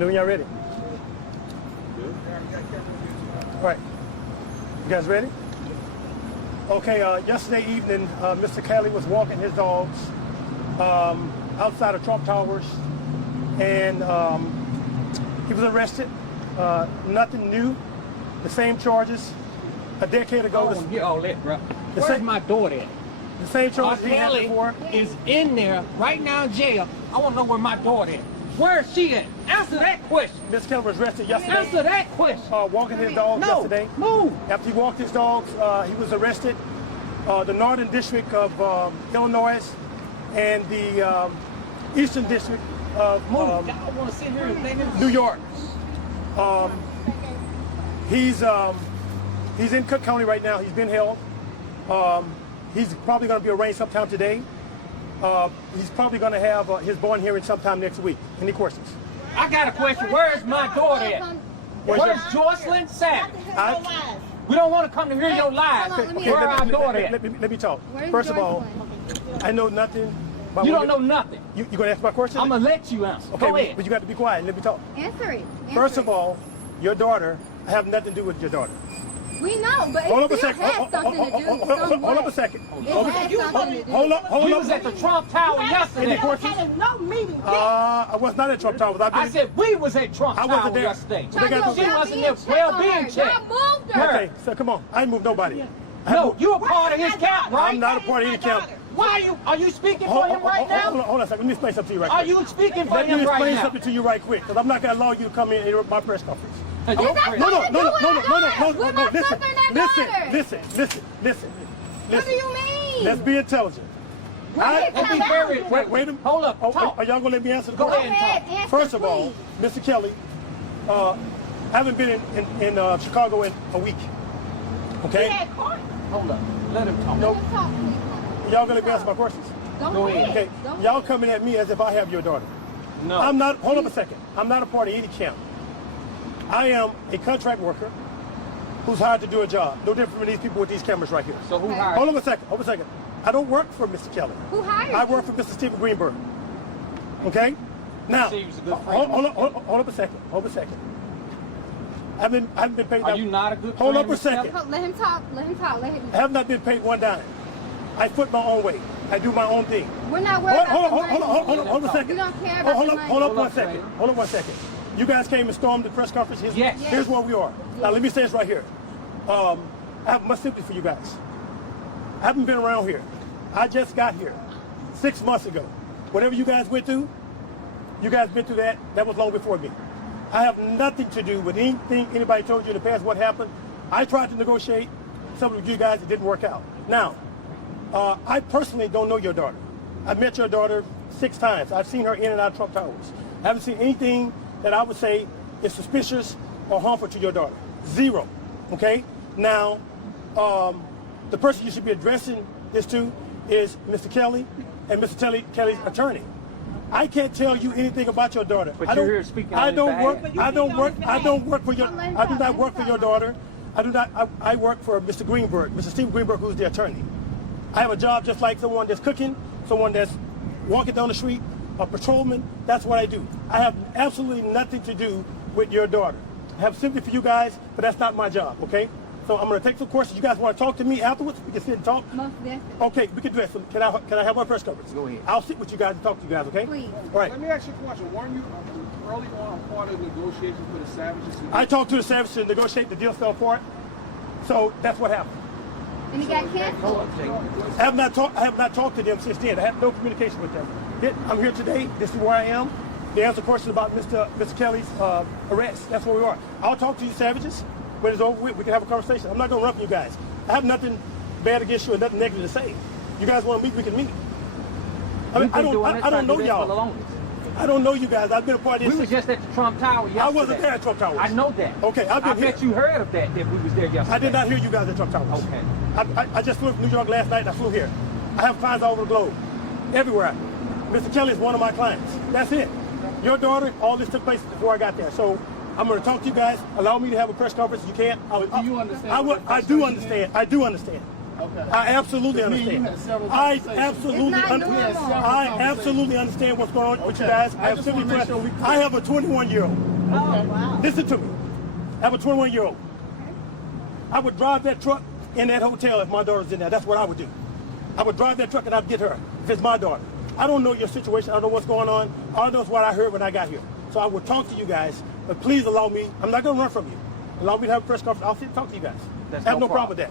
Know when y'all ready? All right. You guys ready? Okay, yesterday evening, Mr. Kelly was walking his dogs outside of Trump Towers, and he was arrested. Nothing new. The same charges. A decade ago. I don't get all that, bro. Where's my daughter at? The same charges he had R.Kelly before. is in there right now in jail. I want to know where my daughter is. Where is she at? Answer that question. Mr. Kelly was arrested yesterday. Answer that question. Walking his dogs yesterday. Move. After he walked his dogs, he was arrested. The Northern District of Illinois and the Eastern District of Move. I want to sit here and think New York. He's in Cook County right now. He's been held. He's probably going to be arraigned sometime today. He's probably going to have his bond hearing sometime next week. Any questions? I got a question. Where is my daughter at? Where's Jocelyn Savage? We don't want to come to hear your lies. Where our daughter at? Let me talk. First of all, I know nothing. You don't know nothing. You going to ask my question? I'm going to let you answer. Okay, go ahead. But you got to be quiet and let me talk. Answer it. First of all, your daughter, I have nothing to do with your daughter. We know, but Hold up it a still second. has something to do. Hold up a second. Hold up. We was at the Trump Tower yesterday. No meeting. I was not at Trump Towers. I said we was at Trump I wasn't Tower there. yesterday. They got She wasn't there. Well being checked. Y'all moved her. Okay, so come on. I ain't moved nobody. No, you a part of his camp, right? I'm not a part of any camp. Why are you speaking for him right now? Hold on a second. Let me explain something to you right quick. Are you speaking for Let me him right explain now? something to you right quick, because I'm not going to allow you to come in and interrupt my press conference. Your Is that friend. No. Listen. Listen. What do you mean? Let's be intelligent. Let's be very. Wait a minute. Hold up. Talk. Are y'all going to let me answer the Go question? ahead and talk. First of all, Mr. Kelly, I haven't been in Chicago in a week. Okay? Hold up. Let him talk. No. Y'all going to let me answer my questions? Go ahead. Okay. Y'all coming at me as if I have your daughter. No. I'm not. Hold up a second. I'm not a part of any camp. I am a contract worker who's hired to do a job. No different from these people with these cameras right here. So who hired? Hold on a second. I don't work for Mr. Kelly. Who hired I work for Mr. Stephen Greenberg. Okay? Now, hold up a second. I haven't been paid. Are you not a good Hold friend, up a Mr. second. Kelly? Let him talk. I have not been paid one dime. I foot my own way. I do my own thing. We're not worried about the money. Hold on a second. We don't care about the money. Hold up one second. You guys came and stormed the press conference. Yes. Here's where we are. Now let me say this right here. I have much sympathy for you guys. I haven't been around here. I just got here 6 months ago. Whatever you guys went through, you guys been through that. That was long before me. I have nothing to do with anything anybody told you in the past what happened. I tried to negotiate. Some of you guys, it didn't work out. Now, I personally don't know your daughter. I met your daughter 6 times. I've seen her in and out of Trump Towers. I haven't seen anything that I would say is suspicious or harmful to your daughter. Zero. Okay? Now, the person you should be addressing this to is Mr. Kelly and Mr. Kelly's attorney. I can't tell you anything about your daughter. But you're here speaking on I his don't behalf. work. I don't work for your. I do not work for your daughter. I do not. I work for Mr. Greenberg, Mr. Stephen Greenberg, who's the attorney. I have a job just like someone that's cooking, someone that's walking down the street, a patrolman. That's what I do. I have absolutely nothing to do with your daughter. I have sympathy for you guys, but that's not my job. Okay? So I'm going to take some questions. You guys want to talk to me afterwards? We can sit and talk. Most definitely. Okay, we can do that. So can I have my press conference? Go ahead. I'll sit with you guys and talk to you guys. Okay? Please. All right. Let me ask you a question. Weren't you early on a part of the negotiations with the Savages? I talked to the Savages to negotiate. The deal fell apart. So that's what happened. And he got canceled. I have not talked to them since then. I have no communication with them. I'm here today. This is where I am. They answer questions about Mr. Kelly's arrest. That's where we are. I'll talk to you Savages. When it's over with, we can have a conversation. I'm not going to run from you guys. I have nothing bad against you and nothing negative to say. You guys want to meet, we can meet. I mean, I don't know y'all. I don't know you guys. I've been a part of this. We were just at the Trump Tower yesterday. I wasn't there at Trump Towers. I know that. Okay, I've been I bet you heard of that we was there yesterday. I did not hear you guys at Trump Towers. Okay. I just flew from New York last night and I flew here. I have clients all over the globe. Everywhere. Mr. Kelly is one of my clients. That's it. Your daughter, all this took place before I got there. So I'm going to talk to you guys. Allow me to have a press conference. You can't. Do you understand? I do understand. I do understand. Okay. I absolutely understand. I absolutely understand what's going on with you guys. I have a 21-year-old. Listen to me. I have a 21-year-old. I would drive that truck in that hotel if my daughter's in there. That's what I would do. I would drive that truck and I'd get her if it's my daughter. I don't know your situation. I don't know what's going on. All I know is what I heard when I got here. So I will talk to you guys, but please allow me. I'm not going to run from you. Allow me to have a press conference. I'll sit and talk to you guys. I have no problem with that.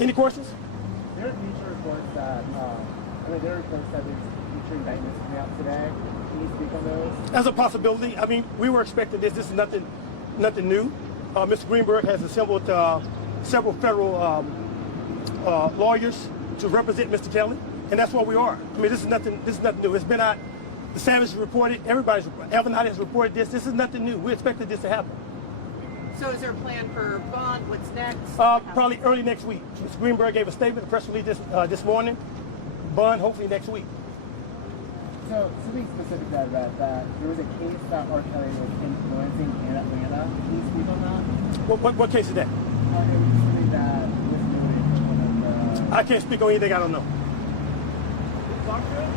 Any questions? There are future reports that, there are reports that there's future indictments coming out today. Can you speak on those? As a possibility. I mean, we were expecting this. This is nothing new. Mr. Greenberg has assembled several federal lawyers to represent Mr. Kelly, and that's what we are. I mean, this is nothing new. It's been out. The Savage reported. Everybody's reported. Evan Hyde has reported this. This is nothing new. We expected this to happen. So is there a plan for bond? What's next? Probably early next week. Mr. Greenberg gave a statement, a press release this morning. Bond hopefully next week. So something specific that I read, that there was a case that R.Kelly was influencing in Atlanta. Can you speak on that? What case is that? Something that was doing one of the... I can't speak on anything I don't know. Did you talk to him?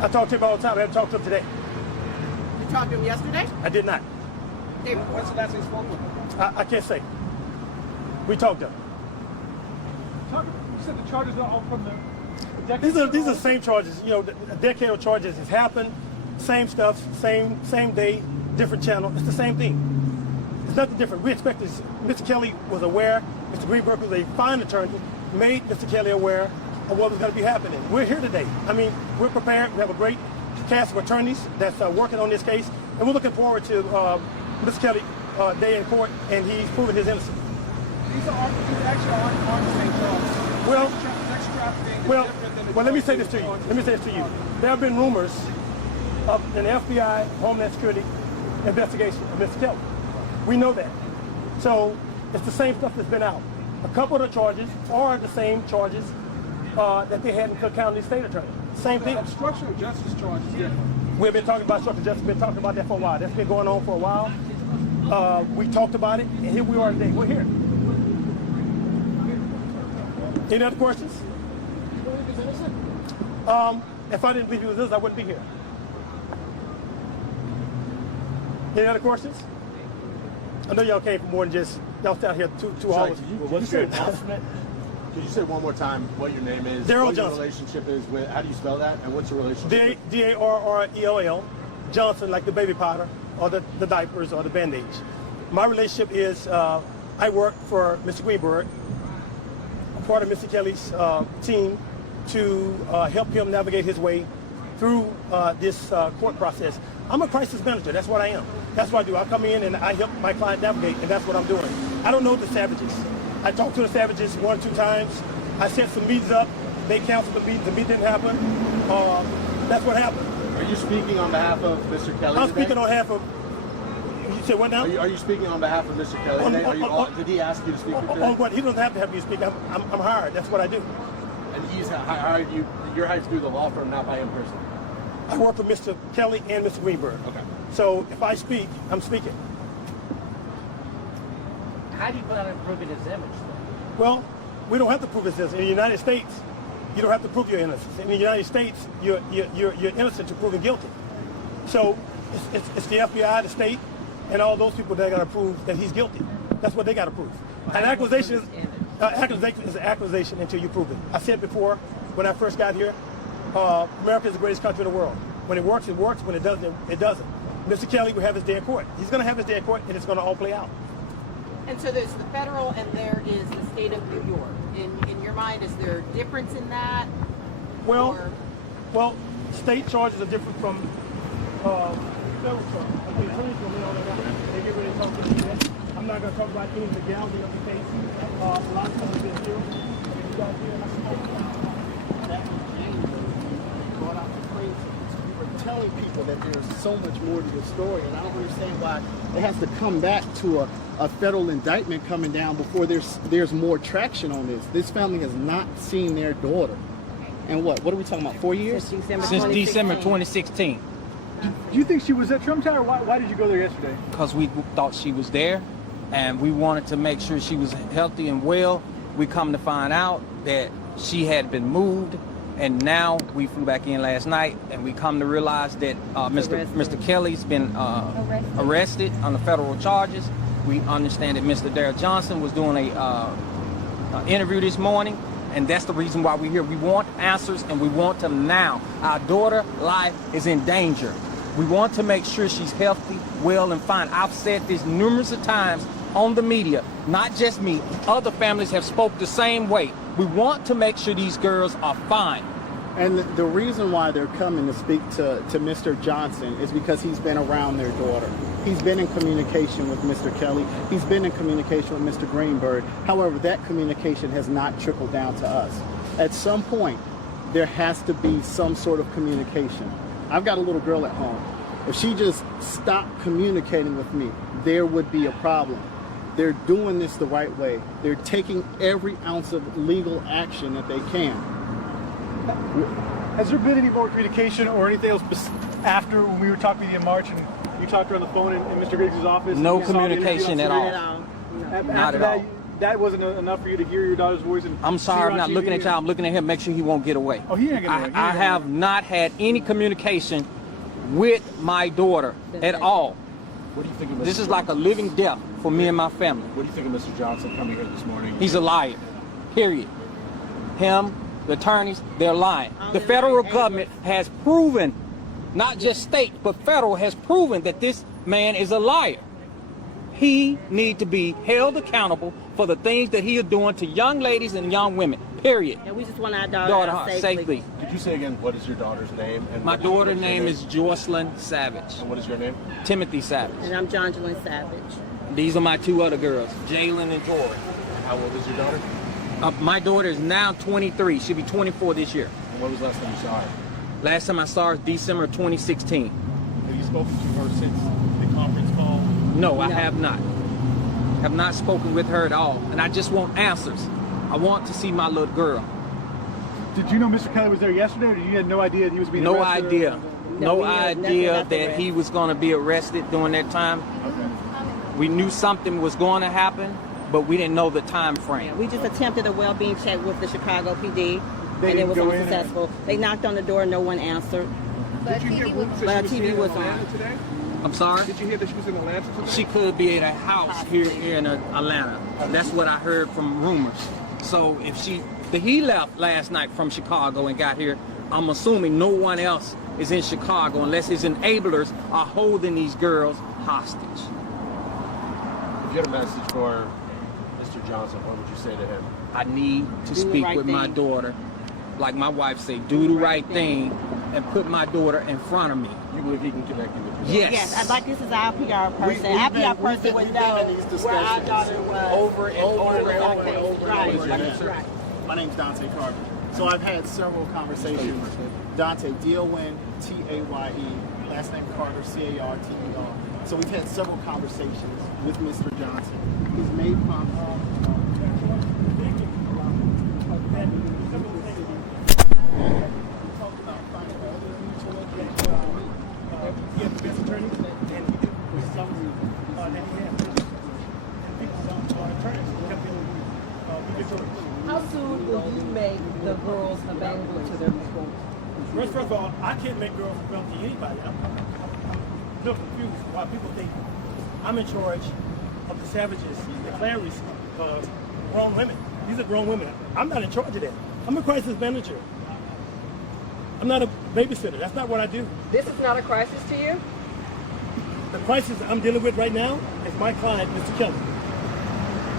I talk to him all the time. I haven't talked to him today. You talked to him yesterday? I did not. When's the last time you spoke with him? I can't say. We talked to him. You said the charges are all from the... These are the same charges. You know, a decade of charges has happened. Same stuff, same day, different channel. It's the same thing. It's nothing different. We expected Mr. Kelly was aware. Mr. Greenberg was a fine attorney, made Mr. Kelly aware of what was going to be happening. We're here today. I mean, we're prepared. We have a great cast of attorneys that's working on this case, and we're looking forward to Mr. Kelly day in court, and he's proven his innocence. These are actually on the same charges. Well, let me say this to you. There have been rumors of an FBI Homeland Security investigation of Mr. Kelly. We know that. So it's the same stuff that's been out. A couple of the charges are the same charges that they had in Cook County State Attorney. Same thing. Obstruction of justice charges, different. We've been talking about obstruction of justice. We've been talking about that for a while. That's been going on for a while. We talked about it, and here we are today. We're here. Any other questions? If I didn't believe he was this, I wouldn't be here. Any other questions? I know y'all came for more than just y'all out here two hours. What's your announcement? Could you say one more time what your name is? Darrell what your Johnson. relationship is with? How do you spell that? And what's your relationship? Darrell Johnson, like the baby powder or the diapers or the bandage. My relationship is I work for Mr. Greenberg, a part of Mr. Kelly's team, to help him navigate his way through this court process. I'm a crisis manager. That's what I am. That's what I do. I come in and I help my client navigate, and that's what I'm doing. I don't know the Savages. I talked to the Savages 1 or 2 times. I set some meetings up. They canceled the meeting. The meeting didn't happen. That's what happened. Are you speaking on behalf of Mr. Kelly? I'm today? speaking on behalf of. You said what now? Are you speaking on behalf of Mr. Kelly? Today? Did he ask you to speak? On what? He doesn't have to have me speak. I'm hired. That's what I do. And he's hired you. You're hired through the law firm, not by him personally. I work for Mr. Kelly and Mr. Greenberg. Okay. So if I speak, I'm speaking. How do you plan on improving his image, though? Well, we don't have to prove his innocence. In the United States, you don't have to prove your innocence. In the United States, you're innocent to proven guilty. So it's the FBI, the state, and all those people that got to prove that he's guilty. That's what they got to prove. An accusation is an accusation until you prove it. I said before, when I first got here, America is the greatest country in the world. When it works, it works. When it doesn't, it doesn't. Mr. Kelly will have his day in court. He's going to have his day in court, and it's going to all play out. And so there's the federal and there is the state of New York. In your mind, is there a difference in that? Well, state charges are different from federal charges. The attorneys will lean on that. They get ready to talk to me. I'm not going to talk about any legality of the case. A lot of stuff has been here. You guys here, I spoke that brought out the crazy. You were telling people that there's so much more to the story, and I don't understand why it has to come back to a federal indictment coming down before there's more traction on this. This family has not seen their daughter. And what are we talking about, 4 years? Since December 2016. Do you think she was at Trump Tower? Why did you go there yesterday? Because we thought she was there, and we wanted to make sure she was healthy and well. We come to find out that she had been moved, And now we flew back in last night, and we come to realize that Mr. Kelly's been arrested on the federal charges. We understand that Mr. Darrell Johnson was doing a interview this morning, and that's the reason why we're here. We want answers, and we want them now. Our daughter's life is in danger. We want to make sure she's healthy, well, and fine. I've said this numerous of times on the media, not just me. Other families have spoke the same way. We want to make sure these girls are fine. And the reason why they're coming to speak to Mr. Johnson is because he's been around their daughter. He's been in communication with Mr. Kelly. He's been in communication with Mr. Greenberg. However, that communication has not trickled down to us. At some point, there has to be some sort of communication. I've got a little girl at home. If she just stopped communicating with me, there would be a problem. They're doing this the right way. They're taking every ounce of legal action that they can. Has there been any more communication or anything else after when we were talking to you in March and you talked to her on the phone in Mr. Griggs' office? No communication at all. Not at all. That wasn't enough for you to hear your daughter's voice? And I'm sorry, I'm not looking at y'all. I'm looking at him, make sure he won't get away. Oh, he ain't getting away. I have not had any communication with my daughter at all. What do you think of Mr. This is like a living death for me and my family. What do you think of Mr. Johnson coming here this morning? He's a liar, period. Him, the attorneys, they're lying. The federal government has proven, not just state, but federal has proven that this man is a liar. He needs to be held accountable for the things that he is doing to young ladies and young women, period. And we just want our daughter out safely. Could you say again, what is your daughter's name? And My daughter's name is Jocelyn Savage. And what is your name? Timothy Savage. And I'm Jongelyn Savage. These are my two other girls, Jalen and Tori. How old is your daughter? My daughter is now 23. She'll be 24 this year. And when was the last time you saw her? Last time I saw her is December 2016. Have you spoken to her since the conference call? No, I have not. Have not spoken with her at all. And I just want answers. I want to see my little girl. Did you know Mr. Kelly was there yesterday, or you had no idea that he was being No arrested? idea. No idea that he was going to be arrested during that time. Okay. We knew something was going to happen, but we didn't know the time frame. We just attempted a well-being check with the Chicago PD, They and it was didn't go in unsuccessful. They knocked on the door, no one answered. But Did you hear TV rumors was that But she was TV here in was Atlanta on. today? I'm sorry? Did you hear that she was in Atlanta today? She could be at a house here in Atlanta. That's what I heard from rumors. So if he left last night from Chicago and got here, I'm assuming no one else is in Chicago unless his enablers are holding these girls hostage. If you had a message for Mr. Johnson, what would you say to him? I need to Do the speak right with my thing. daughter. Like my wife say, do the right thing and put my daughter in front of me. You believe he can connect you with your Yes. Yes, I'd like this is our PR person. we've Our been- PR person we've would been know in these where our discussions daughter was. over and over and over and over. Right, and over again. right. My name's Dante Carter. So I've had several conversations. Dante, D-O-N, T-A-Y-E, last name Carter, C-A-R-T-E-R. So we've had several conversations with Mr. Johnson. He's made He had the best attorney, and he did with some that he had. And some attorneys who helped him with his story. How soon will you make the girls available to their parents? First of all, I can't make girls available to anybody. I'm a little confused why people think I'm in charge of the Savages, the Clarys, grown women. These are grown women. I'm not in charge of that. I'm a crisis manager. I'm not a babysitter. That's not what I do. This is not a crisis to you? The crisis I'm dealing with right now is my client, Mr. Kelly.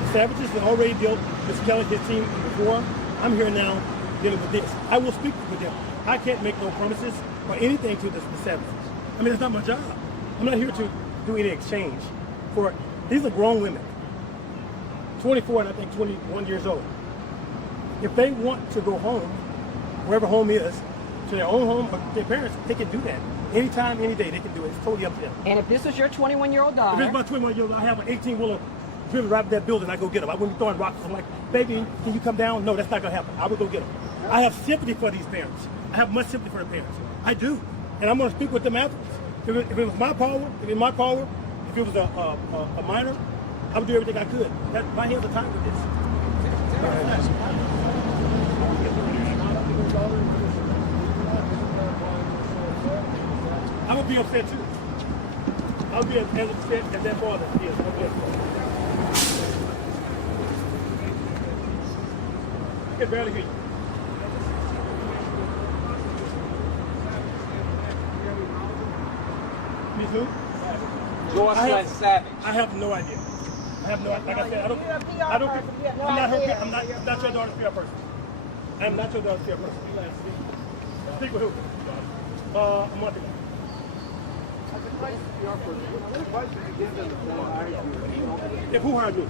The Savages have already dealt with Mr. Kelly, his team before. I'm here now dealing with this. I will speak with them. I can't make no promises or anything to the Savages. I mean, that's not my job. I'm not here to do any exchange. These are grown women, 24 and I think 21 years old. If they want to go home, wherever home is, to their own home or their parents, they can do that. Anytime, any day, they can do it. It's totally up to them. And if this is your 21-year-old If daughter, it's my 21-year-old, I have an 18-wheeler driven right up that building, I go get them. I wouldn't be throwing rocks. I'm like, baby, can you come down? No, that's not going to happen. I would go get them. I have sympathy for these parents. I have much sympathy for the parents. I do. And I'm going to speak with them afterwards. If it was my power, if it was a minor, I would do everything I could. My hands are tied with this. I would be upset too. I would be as upset as that father is. I would be upset. I can barely hear you. Miss who? Jocelyn Savage. I have no idea. I have no idea. Like I said, I'm not your daughter's PR person. I'm not your daughter's PR person. Speak with who? A month ago. If who hired me?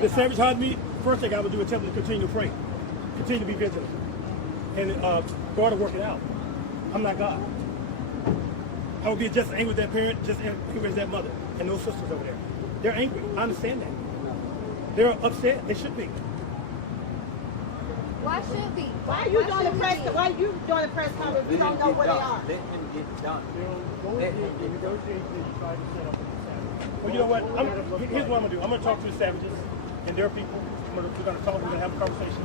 The Savage hired me. First thing I would do is tell them to continue to pray, continue to be vigilant, and God will work it out. I'm not God. I would be just angry with that parent, just angry with that mother, and those sisters over there. They're angry. I understand that. They're upset. They should be. Why should be? Why are you doing the press? Why are you doing the press conference? We don't know where they are. Let him get done. Well, you know what? Here's what I'm going to do. I'm going to talk to the Savages and their people. We're going to talk. We're going to have a conversation.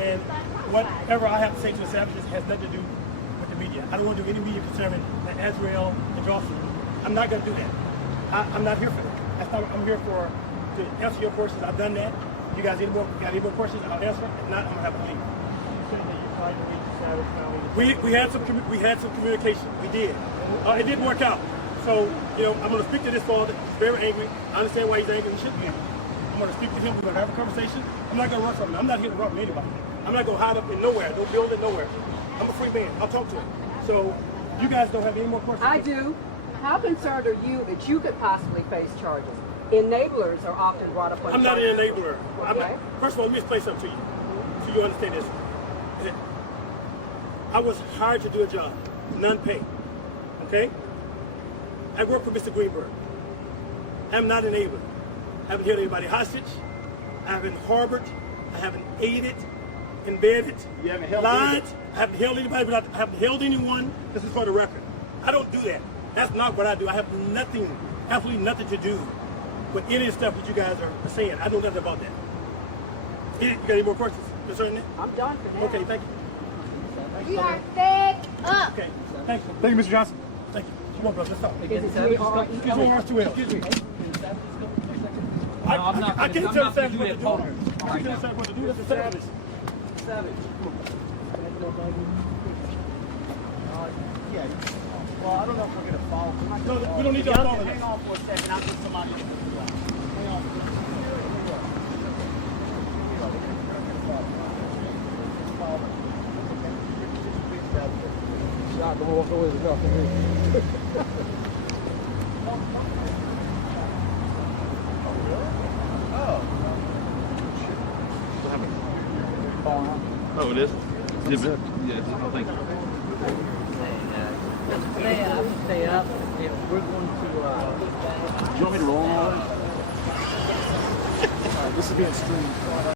And whatever I have to say to the Savages has nothing to do with the media. I don't want to do any media concerning Azrael and Jocelyn. I'm not going to do that. I'm not here for that. That's not. I'm here to answer your questions. I've done that. You guys got any more questions? I'll answer. If not, I'm gonna have to leave. We had some communication. We did. It didn't work out. So I'm gonna speak to this father. He's very angry. I understand why he's angry. He should be angry. I'm gonna speak to him. We're gonna have a conversation. I'm not gonna run from him. I'm not here to run from anybody. I'm not gonna hide up in nowhere. No building, nowhere. I'm a free man. I'll talk to him. So you guys don't have any more questions? I do. How concerned are you that you could possibly face charges? Enablers are often brought up on I'm charges. not an enabler. Okay. First of all, let me explain something to you so you understand this. I was hired to do a job, none paid. Okay? I work for Mr. Greenberg. I'm not an enabler. I haven't held anybody hostage. I haven't harbored. I haven't aided, embedded, lied. I haven't held anybody, but I haven't held anyone. This is for the record. I don't do that. That's not what I do. I have nothing, absolutely nothing to do with any of the stuff that you guys are saying. I know nothing about that. You got any more questions concerning that? I'm done for now. Okay, thank you. We are fed up. Okay, thank you. Thank you, Mr. Johnson. Thank you. Come on, bro, let's talk. Is it Excuse me, Excuse me. I can't tell the Savage what to do. I can't tell the Savage what to do. That's the Savage. Yeah. Well, I don't know if we're going to follow. No, we don't need to follow Hang on for a second. I'll get somebody else to do that. Hang on. Shot to walk away is enough for me. Oh, it is? Yeah, I think. Stay up. We're going to. Do you want me to roll on? This is being streamed.